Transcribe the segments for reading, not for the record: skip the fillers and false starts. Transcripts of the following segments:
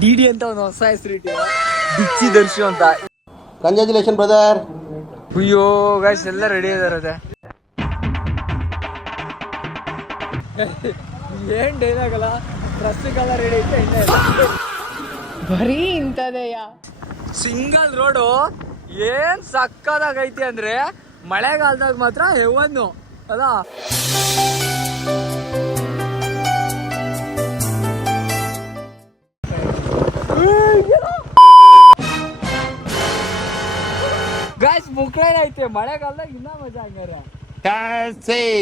D ಅಂತ ಒಂದು ಹೊಸ ಹೆಸರು ಇಟ್ಟಿದೆ, ಡಿಚ್ಚಿ ದರ್ಶು ಅಂತ. Congratulation brother. ಅಯ್ಯೋ ಗೈಸ್ ಎಲ್ಲ ರೆಡಿ ಇದಾರೆ. ಏನ್ ಡೈಲಾಗ್ ಅಲ್ಲ, ಪ್ರಸ್ತುತೆಲ್ಲ ರೆಡಿ ಐತೆ, ಎಣ್ಣೆ ಬರೀ ಇಂಥದೆಯಾ. ಸಿಂಗಲ್ ರೋಡು ಏನ್ ಸಕ್ಕದಾಗೈತಿ ಅಂದ್ರೆ ಮಳೆಗಾಲದಾಗ ಮಾತ್ರ ಹೆವನ್ನು ಅದ. ಗಾಯ್ಸ್ ಮುಕ್ಳೇನ ಐತೆ, ಮಳೆಗಾಲದಾಗ ಇನ್ನ ಮಜಾ ಹಂಗಾರೆ.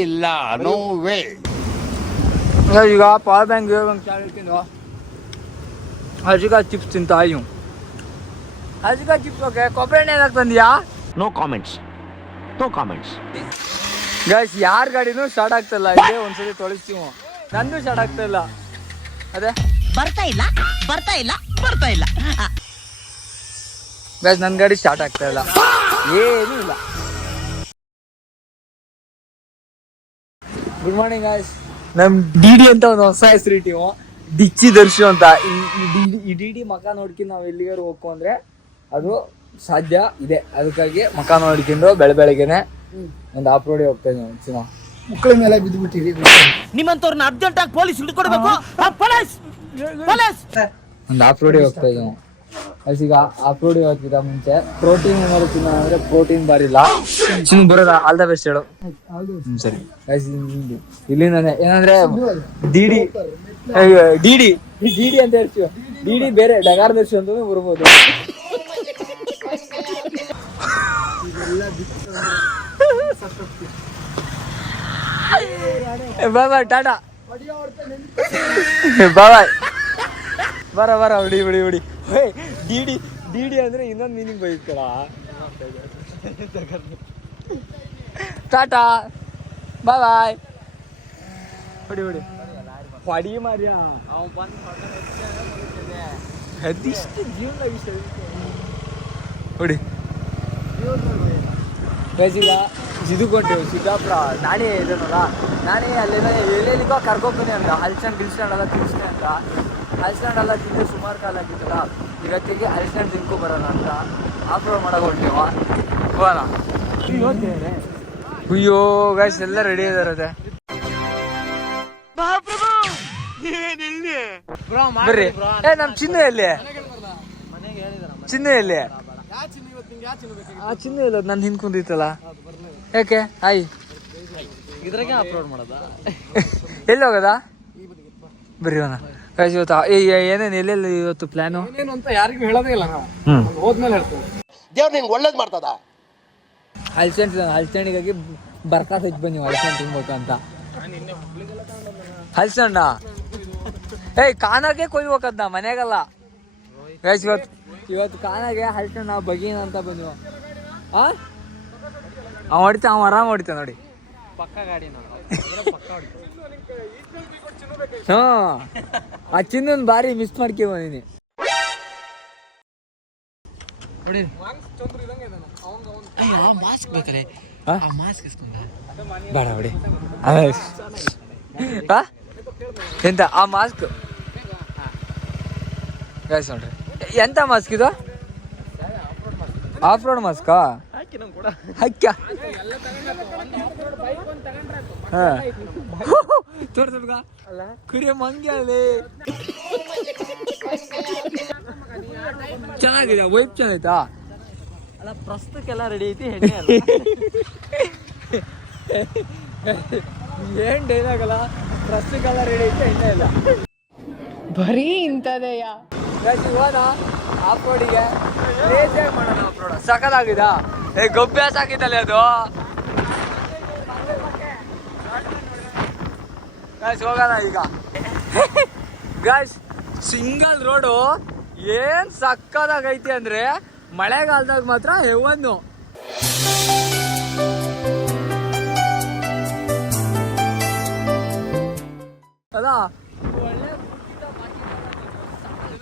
ಇಲ್ಲ, ನೋ ವೇ. ಈಗ ಪವರ್ ಬ್ಯಾಂಕ್ ಹೇಳ್ತೀನಿ, ಹಜಿಕಾ ಚಿಪ್ಸ್ ತಿಂತಾ ಇವ್. ಹಜಿಕಾ ಚಿಪ್ಸ್ ಓಕೆ, ಕೊಬ್ಬರಿ ಎಣ್ಣೆ ಏನಾಗ್ತಂದ್ಯಾ? No comments. ಗೈಸ್ ಯಾರ ಗಾಡಿನೂ ಸ್ಟಾರ್ಟ್ ಆಗ್ತಿಲ್ಲ, ಇಲ್ಲೇ ಒಂದ್ಸತಿ ತೊಳಿಸ್ತೀವಿ, ನಂದು ಸ್ಟಾರ್ಟ್ ಆಗ್ತಾ ಇಲ್ಲ. ಅದೇ ಬರ್ತಾ ಇಲ್ಲ ಗೈಸ್, ನನ್ನ ಗಾಡಿ ಸ್ಟಾರ್ಟ್ ಆಗ್ತಾ ಇಲ್ಲ, ಏನೂ ಇಲ್ಲ. Good morning guys. ನಮ್ ಡಿ ಅಂತ ಒಂದು ಹೊಸ ಹೆಸರು ಇಟ್ಟಿವು, ಡಿಚ್ಚಿ ದರ್ಶು ಅಂತ. ಈ ಡಿ ಮಕ ನೋಡ್ಕೊಂಡು ನಾವು ಎಲ್ಲಿಗಾರು ಹೋಗ್ಕೊ ಅಂದ್ರೆ ಅದು ಸಾಧ್ಯ ಇದೆ. ಅದಕ್ಕಾಗಿ ಮಕ ನೋಡ್ಕೊಂಡು ಬೆಳಗ್ಗೆನೆ ಒಂದು ಆಫ್ ರೋಡಿಗೆ ಹೋಗ್ತಾ ಇದ್ದೀವಿ. ಮಕ್ಕಳ ಮೇಲೆ ಬಿದ್ದುಬಿಟ್ಟಿರಿ, ನಿಮ್ಮಂತವ್ರನ್ನ ಅರ್ಜೆಂಟ್ ಆಗಿ ಪೊಲೀಸ್ ಹಿಡ್ಕೊಡ್ಬೇಕು. ಒಂದು ಆಫ್ ರೋಡಿಗೆ ಹೋಗ್ತಾ ಇದ್ದೀವಿ. ಈಗ ಆಫ್ ರೋಡಿಗೆ ಹೋಗ್ತಿದ್ದ ಮುಂಚೆ ಪ್ರೋಟೀನ್ ಏನಾದ್ರು ತಿನ್ನೋ ಅಂದ್ರೆ ಪ್ರೋಟೀನ್ ಬಾರಿಲ್ಲ, ಚಿನ್ನ ಬರೋದ. ಆಲ್ ದ ಬೆಸ್ಟ್ ಹೇಳು. ಸರಿ ಇಲ್ಲಿಂದಾನೆ ಏನಂದ್ರೆ ಡಿಡಿ ಅಂತ ಹೇಳ್ತೀವಿ. ಡಿಡಿ ಬೇರೆ ಡಗಾರ್ ದರ್ಶಿ ಅಂತ ಬರ್ಬೋದು. ಬಾಯ್ ಟಾಟಾ, ಬಾಯ್. ಬರ ಹೊಡಿ. ಡಿ ಅಂದ್ರೆ ಇನ್ನೊಂದು ಮೀನಿಂಗ್ ಬೈತಲ್ಲ. ಟಾಟಾ ಬಾಯ್. ಹೊಡಿ ಮಾರ್ಯ, ಅದಿಷ್ಟು ಜೀವನ ಇಷ್ಟ ಹೊಡಿ. ಈಗ ಇದಕ್ಕೊಂಟೇವು ಸಿದ್ದಾಪುರ. ನಾನೇ ಇದನ್ನಲ್ಲ, ನಾನೇ ಅಲ್ಲೇನೋ ಎಲ್ಲೆಲ್ಲಿಗೋ ಕರ್ಕೊಂಬನಿ ಅಂತ. ಹಲ್ಸ್ಟ್ಯಾಂಡ್ ಎಲ್ಲ ತಿನ್ನಿಸ್ತೆ ಅಂತ. ಹಲ್ಸ್ಟ್ಯಾಂಡ್ ಎಲ್ಲ ತಿಂದು ಸುಮಾರು ಕಾಲ ಆಗಿತ್ತಲ್ಲ, ಇವತ್ತಿಗೆ ಹಲ್ಸ್ಟ್ಯಾಂಡ್ ತಿನ್ಕೊ ಬರೋಣ ಅಂತ ಆಫ್ ರೋಡ್ ಮಾಡಕ್ಕೆ ಹೊರಟೇವ. ಹೋಗೋಣ. ಅಯ್ಯೋ ಗೈಸ್ ಎಲ್ಲ ರೆಡಿ ಇದಾರೆ. ಬರ್ರಿ. ನಮ್ ಚಿನ್ನ ಎಲ್ಲಿ? ಚಿನ್ನ ಎಲ್ಲಿ? ಆ ಚಿನ್ನ ಇಲ್ಲ, ನಾನು ಹಿಂದ್ಕೊಂಡಿತ್ತಲ್ಲ, ಯಾಕೆ? ಹಾಯ್, ಇದ್ರಾಗೆ ಅಪ್ಲೋಡ್ ಮಾಡೋದ? ಎಲ್ಲಿ ಹೋಗೋದ? ಬರ್ರಿ ಅವನ ಗೈಸ್. ಇವತ್ತು ಏನೇನು ಎಲ್ಲೆಲ್ಲಿ ಇವತ್ತು ಪ್ಲಾನು ಏನು ಅಂತ ಯಾರಿಗೂ ಹೇಳೋದೇ ಇಲ್ಲ. ನಾವು ಹೋದ್ಮೇಲೆ ಹೇಳ್ತೀವಿ. ದೇವ್ರು ನಿಂಗೆ ಒಳ್ಳೇದು ಮಾಡ್ತದ. ಹಲ್ಸಣ್ಣಿಗಾಗಿ ಬರ್ತಾ ತೆಗ್ ಬನ್ನಿ, ಹಲ್ಸಣ್ಣ ತಿನ್ಬೇಕು ಅಂತ. ಹಲ್ಸಣ್ಣ ಕಾನಾಗೆ ಕೊಯ್ಬೇಕಂತ, ಮನೆಗಲ್ಲ ಗೈಸ್. ಇವತ್ತು ಕಾನಾಗೆ ಹಲ್ಸಣ್ಣ ಬಗೀನ ಅಂತ ಬಂದ್ವು. ಅವ ಹೊಡಿತ, ಅವ ಆರಾಮ್ ಹೊಡಿತ ನೋಡಿ. ಪಕ್ಕ ಗಾಡಿ ಆ ಚಿನ್ನೊಂದು ಬಾರಿ ಮಿಸ್ ಮಾಡ್ಕೇವ ನೀನು. ಮಾಸ್ಕ್ ಬೇಕಲ್ಲ, ಮಾಸ್ಕ್ ಬೇಡ ಹೊಡಿ. ಎಂತ ಆ ಮಾಸ್ಕ್ ಗೈಸ್ ನೋಡ್ರಿ, ಎಂತ ಮಾಸ್ಕ್ ಇದು? ಆಫ್ ರೋಡ್ ಮಾಸ್ಕಾ? ಹಕ್ಕ ತೋರ್ಸಲ್ಗ ಕುರಿಯ ಮಂಗ್ಯ ಅಲ್ಲಿ ಚೆನ್ನಾಗಿದೆ, ವೈಪ್ ಚೆನ್ನಾಯ್ತಾ? ಅಲ್ಲ ಪ್ರಸ್ತುತಕ್ಕೆಲ್ಲ ರೆಡಿ ಐತಿ, ಹೆಣ್ಣೆ ಅಲ್ಲ. ಏನ್ ಡೈಲಾಗ್ ಅಲ್ಲ, ಪ್ರಸ್ತುತಕ್ಕೆಲ್ಲ ರೆಡಿ ಐತಿ, ಹೆಣ್ಣೆ ಇಲ್ಲ. ಬರೀ ಇಂಥದೆಯಾ. ಇವಾಗ ಆಫ್ ರೋಡಿಗೆ ಲೇಸಿಯಾಗಿ ಮಾಡೋಣ. ಆಫ್ ರೋಡ್ ಸಖತ್ತಾಗಿದ, ಗೊಬ್ಬೆ ಸಾಕಿತ್ತಲ್ಲ ಅದು. ಗಾಯ್ಸ್ ಹೋಗೋಣ ಈಗ. ಗಾಯ್ಸ್ ಸಿಂಗಲ್ ರೋಡು ಏನ್ ಸಕ್ಕದಾಗೈತಿ ಅಂದ್ರೆ ಮಳೆಗಾಲದಾಗ ಮಾತ್ರ ಹೆವನ್ನು. ಅಲ್ಲ ಒಳ್ಳೆ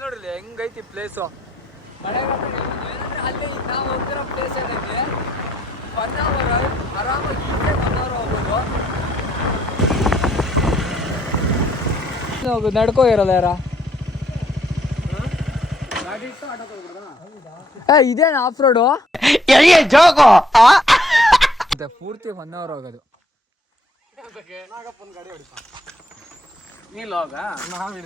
ನೋಡ್ರಿ ಹೆಂಗೈತಿ ಪ್ಲೇಸು. ಮಳೆಗಾಲದಾಗ ಅಲ್ಲಿ ನಾವು ಹೋಗ್ತಿರೋ ಪ್ಲೇಸ್ ಏನೈತಿ, 1 hour ಆರಾಮಾಗಿ 1 hour ಹೋಗ್ಬೋದು. ನಡ್ಕೋ ಇರಲ್ಲ ಯಾರ ಇದೇನು ಆಫ್ ರೋಡು ಪೂರ್ತಿ 1 hour ಹೋಗೋದು.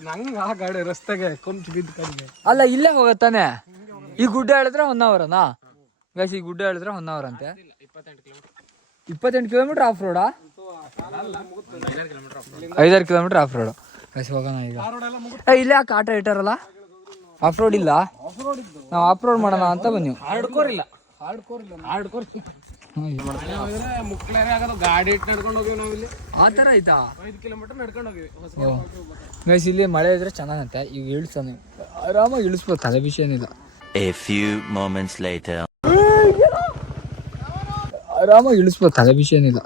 ನಂಗೆ ಆ ಗಾಡಿ ರಸ್ತೆಗೆ ಕೊಂಚ ಬಿದ್ದು ಕಡಿಮೆ ಅಲ್ಲ ಇಲ್ಲೇ ಹೋಗತ್ತಾನೆ. ಈ ಗುಡ್ಡ ಹೇಳಿದ್ರೆ 1 hourನಾ ಗೈಸ್? ಈ ಗುಡ್ಡ ಹೇಳಿದ್ರೆ 1 hour ಅಂತೆ. 28 ಕಿಲೋಮೀಟರ್ ಆಫ್ ರೋಡಾ? 5-6 ಕಿಲೋಮೀಟರ್ ಆಫ್ ರೋಡ್. ಗೈಸ್ ಹೋಗೋಣ ಈಗ. ಇಲ್ಲೇ ಯಾಕೆ ಆಟ ಇಟ್ಟಾರಲ್ಲ? ಆಫ್ ರೋಡ್ ಇಲ್ಲ, ನಾವು ಆಫ್ ರೋಡ್ ಮಾಡೋಣ ಅಂತ ಬನ್ನಿ. ಹಾರ್ಡ್ಕೋರ್ ಮುಕ್ಳೇರೆ ಆಗೋದು. ಗಾಡಿ ಇಟ್ಟು ನಡ್ಕೊಂಡು ಹೋಗಿವಿ ನಾವಿಲ್ಲಿ. ಆ ಥರ ಆಯ್ತಾ? 5 ಕಿಲೋಮೀಟರ್ ನಡ್ಕೊಂಡು ಹೋಗಿವಿ. ಗೈಸ್ ಇಲ್ಲಿ ಮಳೆ ಇದ್ರೆ ಚೆನ್ನಾಗಂತೆ. ಈಗ ಇಳಿಸ್ತಾನೆ, ಆರಾಮಾಗಿ ಇಳಿಸ್ಬೋದು, ತಲೆ ವಿಷಯ ಏನಿಲ್ಲ. A few moments later. ಆರಾಮಾಗಿ ಇಳಿಸ್ಬೋದು, ತಲೆ ವಿಷಯ ಏನಿಲ್ಲ.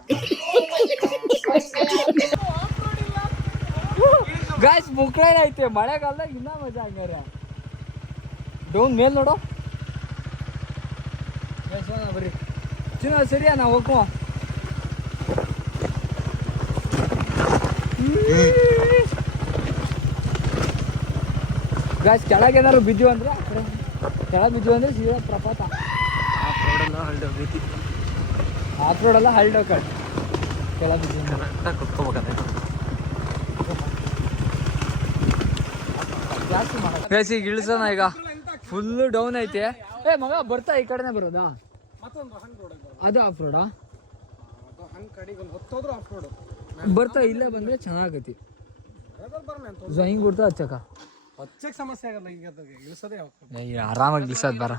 ಗಾಯ್ಸ್ ಮುಕ್ಳೇನ ಐತೆ, ಮಳೆಗಾಲದಾಗ ಇನ್ನೂ ಮಜಾ ಹಂಗಾರೆ. ಡೌನ್ ಮೇಲ್ ನೋಡು. ಬರ್ರಿ ಚಿನ್ನ, ಸರಿಯಾ ನಾವು ಹೋಗುವ. ಗಾಯ್ಸ್ ಕೆಳಗೆ ಏನಾದ್ರು ಬಿದ್ದು ಅಂದ್ರೆ, ಕೆಳಗೆ ಬಿದ್ದು ಅಂದ್ರೆ ಸೀದಾ ಪ್ರಪಾತ. ಆಫ್ ರೋಡೆಲ್ಲ ಹಳ್ಳಿ ಕೆಳಗೆ ಬಿದ್ದು ಜಾಸ್ತಿ ಈಗ ಇಳಿಸೋಣ. ಈಗ ಫುಲ್ಲು ಡೌನ್ ಐತೆ. ಮಗ ಬರ್ತಾ ಈ ಕಡೆನೆ ಬರೋದಾ? ಅದು ಆಫ್ ರೋಡಾ? ಬರ್ತಾ ಇಲ್ಲೇ ಬಂದ್ರೆ ಚೆನ್ನಾಗತಿ. ಹಿಂಗ್ ಬಿಡ್ತಾ ಹಚ್ಚಕ ಸಮಸ್ಯೆ ಆಗಲ್ಲ. ಆರಾಮಾಗಿ ಇಳಿಸೋದ್ ಬರ.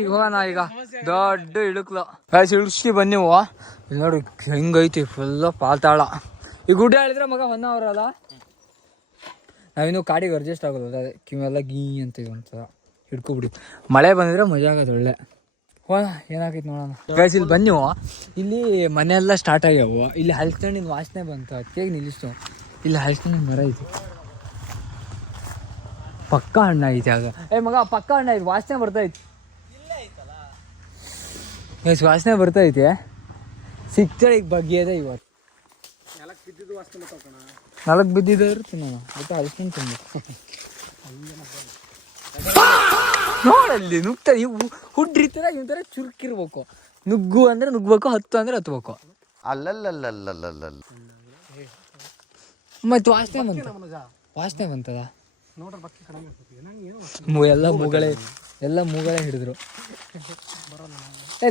ಈಗ ಹೋಗೋಣ. ಈಗ ದೊಡ್ಡ ಇಳುಕ್ಲು ಇಳಿಸಿ ಬನ್ನಿ. ಇಲ್ಲಿ ನೋಡಿ ಹೆಂಗೈತಿ, ಫುಲ್ ಪಾತಾಳ. ಈ ಗುಡ್ಡ ಹೇಳಿದ್ರೆ ಮಗ 1 hour ಅಲ್ಲ. ನಾವಿನ್ನು ಕಾಡಿಗೆ ಅಡ್ಜಸ್ಟ್ ಆಗೋದು. ಅದೇ ಕಿವೆಲ್ಲ ಗೀ ಅಂತ ಇದು ಒಂಥರ ಹಿಡ್ಕೊಬಿಡಿ. ಮಳೆ ಬಂದಿದ್ರೆ ಮಜಾ ಆಗೋದು ಒಳ್ಳೆ. ಏನಾಗೈತೆ ನೋಡೋಣ. ಗೈಸ್ ಇಲ್ಲಿ ಬನ್ನಿ. ಇಲ್ಲಿ ಮನೆಯೆಲ್ಲ ಸ್ಟಾರ್ಟ್ ಆಗ್ಯಾವು. ಇಲ್ಲಿ ಹಲಸಿನ ವಾಸನೆ ಬಂತು, ಅದಕ್ಕೆ ನಿಲ್ಲಿಸ್ತು. ಇಲ್ಲಿ ಹಲಸಿನ ಮರ ಐತಿ, ಪಕ್ಕ ಹಣ್ಣು ಐತಿ. ಆಗ ಮಗ ಪಕ್ಕ ಹಣ್ಣು ಐತಿ, ವಾಸನೆ ಬರ್ತೈತಿ. ಗೈಸ್ ವಾಸನೆ ಬರ್ತೈತಿ. ಸಿಕ್ತಳೆ ಈಗ ಬಗ್ಗೆಯದೆ. ಇವತ್ತು 4 ಬಿದ್ದಿದ್ದು ಇರುತ್ತೆ. ನಾನು ಮತ್ತೆ ಹಲಸಿನ ತಿಂದು ನೋಡಲ್ಲಿ ನುಗ್ತಾರೆ. ಇವು ಹುಡ್ರಿ ಥರ ಇವ್ ಥರ ಚುರುಕಿರ್ಬೇಕು. ನುಗ್ಗು ಅಂದ್ರೆ ನುಗ್ಬೇಕು, ಹತ್ತು ಅಂದ್ರೆ ಹತ್ಬೇಕು. ಮತ್ತೆ ವಾಸನೆ ಬಂತದ. ಎಲ್ಲ ಮೂಗಳೇ ಹಿಡಿದ್ರು.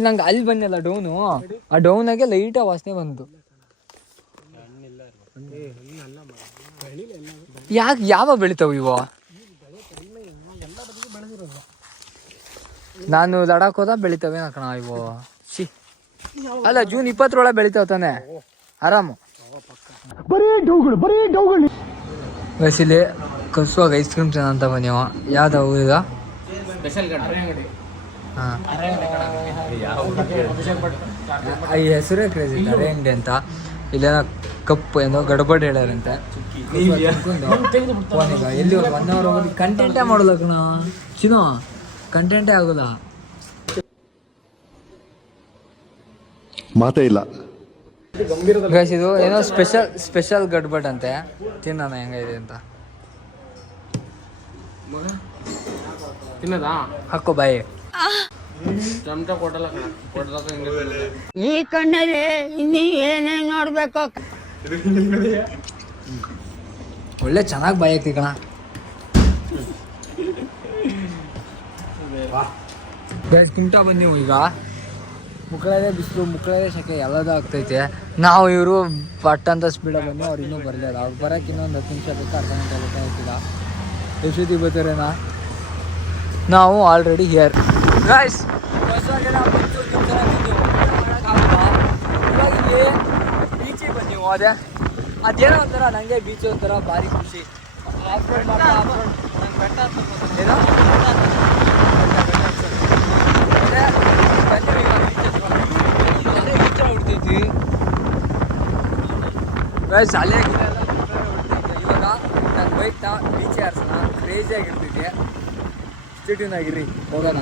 ನಂಗೆ ಅಲ್ಲಿ ಬಂದಲ್ಲ ಡೌನು, ಆ ಡೌನಾಗೆ ಲೈಟಾಗಿ ವಾಸನೆ ಬಂತು. ಯಾವಾಗ ಬೆಳಿತಾವ ಇವು? ನಾನು ಲಡಾಖ್ ಹೋದ ಬೆಳಿತಾವೆ ಕಣ ಇವು. ಅಲ್ಲ ಜೂನ್ 20 ಬೆಳಿತಾವ ತಾನೆ, ಆರಾಮು. ವಯಸ್ಸಿಲಿ ಕಸುವಾಗ ಐಸ್ ಕ್ರೀಮ್ ಅಂತ ಬನ್ನಿವ. ಯಾವ್ದಾವು ಈಗ? ಈ ಹೆಸರೇ ಕ್ರೇಜಿ, ಅರೆ ಅಂಗಡಿ ಅಂತ. ಇಲ್ಲೇನೋ ಕಪ್ಪು ಏನೋ ಗಡಬಡ್ ಹೇಳ್ಯಾರಂತೆ. ಎಲ್ಲಿ 1 hour ಹೋಗೋದು ಕಂಟೆಂಟೇ ಮಾಡೋಲ್ಲ ಕಣ ಚಿನ್ನು, ಕಂಟೆಂಟೇ ಆಗೋಲ್ಲ. ಮಾತೇ ಇಲ್ಲ. ಗೈಸ್ ಇದು ಏನೋ ಸ್ಪೆಷಲ್ ಗಡ್ಬಡ್ ಅಂತೆ. ತಿನ್ನೋಣ ಹೆಂಗಿದೆ ಅಂತ. ತಿನ್ನದಾ? ಹಾಕೋ ಬಾಯಿ. ಚಮಚ ಕೊಡಲ್ಲ ಈ ಕಣ್ಣಲ್ಲಿ ಇನ್ನೀ ಏನೇ ನೋಡ್ಬೇಕು. ಒಳ್ಳೆ ಚೆನ್ನಾಗಿ ಬಾಯಿ ಹಾಕ್ತಿ ಕಣ. ಕುಂಟ ಬಂದೀವು. ಈಗ ಮುಕ್ಕಳದೇ ಬಿಸಿಲು, ಮುಕ್ಕಳದೇ ಸೆಕೆ, ಎಲ್ಲದೂ ಆಗ್ತೈತೆ. ನಾವು ಇವರು ಪಟ್ ಅಂತ ಸ್ಪೀಡಾಗಿ ಬಂದು ಅವ್ರು ಇನ್ನೂ ಬರಲಿಲ್ಲ. ಅವ್ರು ಬರೋಕೆ ಇನ್ನೊಂದು 10 ನಿಮಿಷ ಬೇಕು, ಅರ್ಧ ಗಂಟೆ ಬೇಕಾಗ್ತಿಲ್ಲ. ಎಷ್ಟೊತ್ತಿಗೆ ಬರ್ತಾರೇನಾ? ನಾವು ಆಲ್ರೆಡಿ ಹಿಯರ್ ಗೈಸ್. ಬೀಚಿಗೆ ಬಂದೀವು. ಅದೇನೋ ಒಂಥರ ನನಗೆ ಬೀಚ್ ಒಂಥರ ಭಾರಿ ಖುಷಿ. ಏನೋ ಹೊಡ್ತೈತಿ ಗೈಸ್. ಅಲ್ಲೇ ಇವಾಗ ನನ್ನ ಬೈಕ್ನ ಬೀಚ್ ಹಾರ್ಸೋಣ, ಕ್ರೇಜಿ ಆಗಿರ್ತೈತಿ. ಸ್ಟೇಟ್ಯೂನ್ ಆಗಿರ್ರಿ, ಹೋಗೋಣ.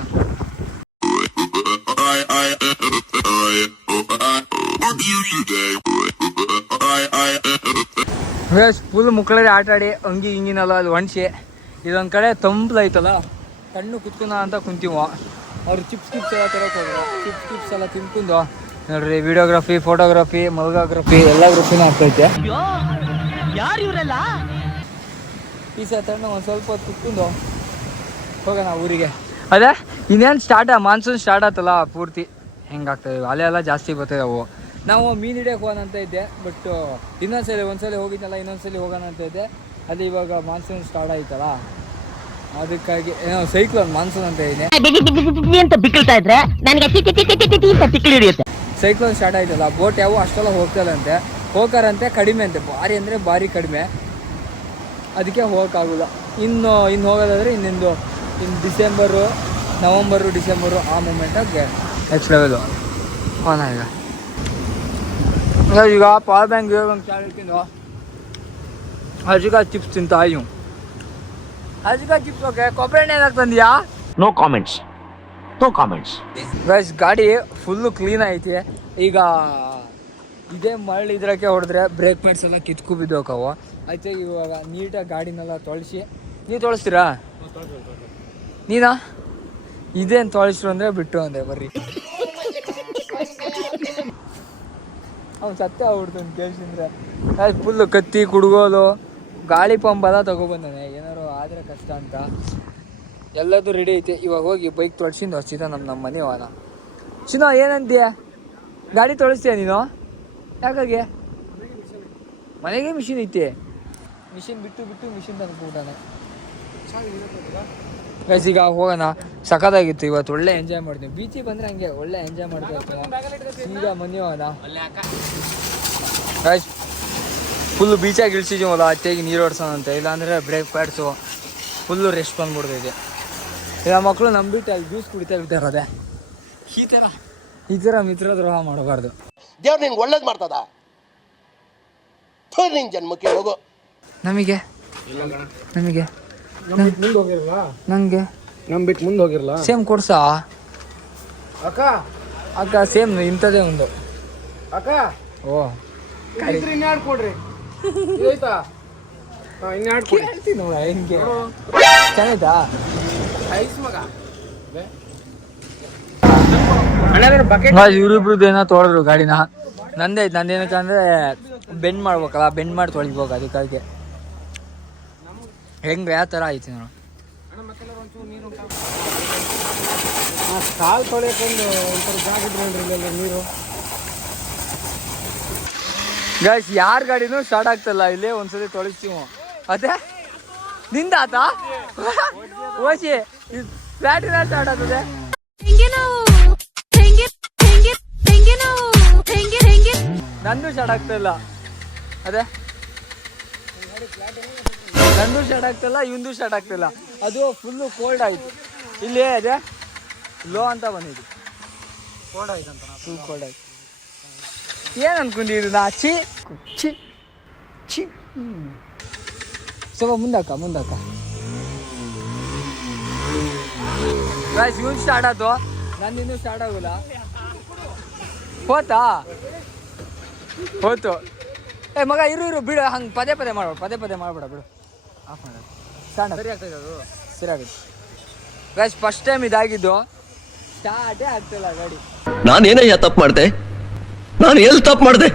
ಫುಲ್ ಮುಕ್ಕಳಲ್ಲಿ ಆಟ ಆಡಿ ಹಂಗಿ ಹಿಂಗಿನಲ್ಲ ಅಲ್ಲಿ ಒಣಸಿ ಇದೊಂದು ಕಡೆ ತಂಪು ಐತಲ್ಲ, ಕಣ್ಣು ಕುತ್ಕೊಂಡ ಅಂತ ಕುಂತೀವ. ಅವ್ರು ಚಿಪ್ಸ್ ಎಲ್ಲ ತರೋಕೆ ಹೋದ್ರು. ಚಿಪ್ಸ್ ಎಲ್ಲ ತಿನ್ಕೊಂಡು ನೋಡ್ರಿ, ವಿಡಿಯೋಗ್ರಫಿ, ಫೋಟೋಗ್ರಫಿ, ಮಲ್ಗೋಗ್ರಫಿ ಎಲ್ಲ ಗ್ರಫಿನೂ ಆಗ್ತೈತೆ. ಯಾರು ಇವರೆಲ್ಲ? ಈ ಸತನ ಒಂದು ಸ್ವಲ್ಪ ಹೊತ್ತು ಕುತ್ಕೊಂಡು ಹೋಗೋಣ ಊರಿಗೆ. ಅದೇ ಇನ್ನೇನು ಮಾನ್ಸೂನ್ ಸ್ಟಾರ್ಟ್ ಆಯ್ತಲ್ಲ, ಪೂರ್ತಿ ಹೆಂಗಾಗ್ತದೆ, ಅಲೆ ಎಲ್ಲ ಜಾಸ್ತಿ ಬರ್ತದೆ. ಅವು ನಾವು ಮೀನು ಹಿಡಿಯೋಕೆ ಹೋಗೋಣ ಅಂತ ಇದ್ದೆ, ಬಟ್ ಒಂದ್ಸಲ ಹೋಗಿದ್ದಲ್ಲ, ಇನ್ನೊಂದ್ಸಲಿ ಹೋಗೋಣ ಅಂತ ಇದ್ದೆ. ಅದು ಇವಾಗ ಮಾನ್ಸೂನ್ ಸ್ಟಾರ್ಟ್ ಆಯ್ತಲ್ಲ, ಅದಕ್ಕಾಗಿ ಸೈಕ್ಲೋನ್ ಮಾನ್ಸೂನ್ ಅಂತ ಇದೆ ಅಂತ ಬಿಕ್ಕಳ್ತಾ ಇದ್ರೆ ನನಗೆ ತಿಕ್ಕಲ್ ಹಿಡಿಯುತ್ತೆ. ಸೈಕ್ಲೋನ್ ಸ್ಟಾರ್ಟ್ ಆಯ್ತಲ್ಲ, ಬೋಟ್ ಯಾವ ಅಷ್ಟೆಲ್ಲ ಹೋಗ್ತದಂತೆ, ಹೋಗಾರಂತೆ ಕಡಿಮೆ ಅಂತೆ, ಭಾರಿ ಅಂದರೆ ಭಾರಿ ಕಡಿಮೆ. ಅದಕ್ಕೆ ಹೋಗೋಕ್ಕಾಗೋಲ್ಲ. ಇನ್ನು ಹೋಗೋದಾದರೆ ಇನ್ನು ಡಿಸೆಂಬರು, ನವಂಬರು, ಡಿಸೆಂಬರು ಆ ಮೂಮೆಂಟಾಗೆ ನೆಕ್ಸ್ಟ್ ಲೆವೆಲು ಹೋಗೋಣ. ಈಗ ಪವರ್ ಬ್ಯಾಂಕ್ ಒಂದು ಚಾಲು ಹಜಿಕ ಚಿಪ್ಸ್ ತಿಂತ ಇವು. ಹಜಿಕ ಚಿಪ್ಸ್ ಓಕೆ. ಕೊಬ್ಬರಿ ಎಣ್ಣೆ ಏನಾಗ್ತಂದ್ಯಾ? No comments. No comments. Guys, ಗಾಡಿ ಫುಲ್ಲು ಕ್ಲೀನ್ ಐತಿ. ಈಗ ಇದೇ ಮರಳು ಇದ್ರಕ್ಕೆ ಹೊಡೆದ್ರೆ ಬ್ರೇಕ್ ಪ್ಯಾಡ್ಸ್ ಎಲ್ಲ ಕಿತ್ಕು ಬಿದ್ದೋಕವು. ಆಯ್ತು, ಇವಾಗ ನೀಟಾಗಿ ಗಾಡಿನೆಲ್ಲ ತೊಳಸಿ. ನೀವು ತೊಳಸ್ತೀರಾ? ನೀನಾ? ಇದೇನು ತೊಳಸ್ರು ಅಂದರೆ ಬಿಟ್ಟು ಅಂದೆ ಬರ್ರಿ. ಅವ್ನು ಸತ್ತೇ ಆಗ್ಬಿಡ್ತಾನೆ ಕೇಳಿಸಿದ್ರೆ. ಫುಲ್ಲು ಕತ್ತಿ, ಕುಡ್ಗೋಲು, ಗಾಳಿ ಪಂಪ್ ಎಲ್ಲ ತಗೊಬಂದಾನೆ, ಏನಾರು ಆದರೆ ಕಷ್ಟ ಅಂತ. ಎಲ್ಲದೂ ರೆಡಿ ಐತೆ. ಇವಾಗ ಹೋಗಿ ಬೈಕ್ ತೊಳ್ಸಿಂದು ಹಚ್ಚಿದ ನಮ್ಮ ಮನೆ ಹೋಗೋಣ. ಚಿನ್ನ ಏನಂತೀಯ? ಗಾಡಿ ತೊಳಸ್ತೀಯ ನೀನು? ಯಾಕಾಗೆ? ಮನೆಗೆ ಮಿಷಿನ್ ಐತೆ. ಮಿಷಿನ್ ಬಿಟ್ಟು ಮಿಷಿನ್ ತಂದ್ಬಿಟ್ಟಾನೆ. ಗೈಸ್, ಈಗ ಹೋಗೋಣ. ಸಖತ್ತಾಗಿತ್ತು ಇವತ್ತು, ಒಳ್ಳೆ ಎಂಜಾಯ್ ಮಾಡ್ತೀವಿ. ಬೀಚಿಗೆ ಬಂದರೆ ಹಂಗೆ ಒಳ್ಳೆ ಎಂಜಾಯ್ ಮಾಡ್ತಾ ಇರ್ತೀವಿ. ಈಗ ಮನೆ ಹೋಗೋಣ ಗೈಸ್. ಫುಲ್ಲು ಬೀಚಾಗಿ ಇಳಿಸಿದ್ದೀವಲ್ಲ, ಅತ್ತೆಗೆ ನೀರು ಹೊಡ್ಸೋಣಂತ, ಇಲ್ಲಾಂದರೆ ಬ್ರೇಕ್ ಪ್ಯಾಡ್ಸು ಫುಲ್ಲು ರೆಸ್ಟ್ ಬಂದ್ಬಿಡ್ತೈತೆ. ಈಗ ಮಕ್ಕಳು ನಂಬಿಟ್ಟು ಅಲ್ಲಿ ಜ್ಯೂಸ್ ಕುಡಿತಾ ಇರ್ತಾರದೆ. ಈ ಥರ ಮಿತ್ರ ದ್ರೋಹ ಮಾಡಬಾರ್ದು. ದೇವ್ರು ನಿನ್ಗೆ ಒಳ್ಳೇದು ಮಾಡ್ತದ, ನಿನ್ ಜನ್ಮಕ್ಕೆ ಹೋಗು. ನಮಗೆ ಮುಂದೆ ಹೋಗಿರಲ್ಲ, ನನಗೆ ನಮ್ ಬಿಟ್ಟು ಮುಂದೆ ಹೋಗಿರಲ್ಲ. ಸೇಮ್ ಕೊಡ್ಸಾ ಅಕ್ಕ ಸೇಮ್ ಇಂಥದ್ದೇ ಒಂದು. ಅಕ್ಕ ಓ ಇನ್ಯಾಡ್ ಕೊಡ್ರಿ, ಆಯ್ತಾ? ಇನ್ಯಾಡ್ ಕೊಡಿ. ಹೇಳ್ತೀನಿ ನೋಡ, ಹೆಂಗೆ ಚೆನ್ನಾಯ್ತಾ? ಐಸ್ ಮಗ ಇವ್ರಿಬ್ರದ್ದು ಏನೋ ತೊಳೆದ್ರು ಗಾಡಿನ. ನಂದೇನಕ್ಕೆ ಅಂದರೆ ಬೆಂಡ್ ಮಾಡ್ಬೇಕಲ್ಲ, ಬೆಂಡ್ ಮಾಡಿ ತೊಳಿಬೇಕು. ಅದಕ್ಕಾಗಿ ಹೆಂಗೆ ಯಾವ ಥರ ಐತಿ ನೋಡು. ಕಾಲು ತೊಳೆಯಕೊಂದು ಒಂಥರ ಜಾಗ ಇದ್ರಿ ನೀರು. ಗೈಸ್, ಯಾರ ಗಾಡಿನೂ ಸ್ಟಾರ್ಟ್ ಆಗ್ತಲ್ಲ, ಇಲ್ಲೇ ಒಂದ್ಸತಿ ತೊಳಿಸ್ತೀವಿ. ಅದೇ ನಿಂದಾತ ಓಸಿ ಬ್ಯಾಟ್ರಿನ ಸ್ಟಾರ್ಟ್ ಆಗ್ತದೆ. ನಂದು ಸ್ಟಾರ್ಟ್ ಆಗ್ತಾ ಇಲ್ಲ. ಅದೇ ನಂದು ಸ್ಟಾರ್ಟ್ ಆಗ್ತಿಲ್ಲ, ಇವಂದು ಸ್ಟಾರ್ಟ್ ಆಗ್ತಿಲ್ಲ. ಅದು ಫುಲ್ಲು ಕೋಲ್ಡ್ ಆಯಿತು. ಇಲ್ಲಿ ಅದೇ ಲೋ ಅಂತ ಬಂದಿದ್ದು, ಕೋಲ್ಡ್ ಆಯ್ತು ಅಂತ. ಫುಲ್ ಕೋಲ್ಡ್ ಆಯ್ತು. ಏನು ಅನ್ಕೊಂಡಿದ್ದು ನಾ? ಚಿ ಸ್ವಲ್ಪ ಮುಂದಾಕ ಗೈಸ್. ಇವನ್ ಸ್ಟಾರ್ಟ್ ಆಯ್ತು, ನಂದಿನ್ನೂ ಸ್ಟಾರ್ಟ್ ಆಗೋಲ್ಲ. ಹೋತು. ಮಗ ಇರು ಬಿಡು, ಹಂಗೆ ಪದೇ ಮಾಡ್ಬೇಡ ಬಿಡು. ಆಫ್ ಮಾಡೋದು ಸ್ಟಾರ್ಟ್ ಸರಿ ಆಗ್ತದೆ. ಅದು ಸರಿ ಆಗುತ್ತೆ ಗೈಸ್. ಫಸ್ಟ್ ಟೈಮ್ ಇದಾಗಿದ್ದು, ಸ್ಟಾರ್ಟೇ ಆಗ್ತಿಲ್ಲ ಗಾಡಿ. ನಾನೇನಯ್ಯ ತಪ್ಪು ಮಾಡಿದೆ? ನಾನು ಎಲ್ಲಿ ತಪ್ಪು ಮಾಡಿದೆ?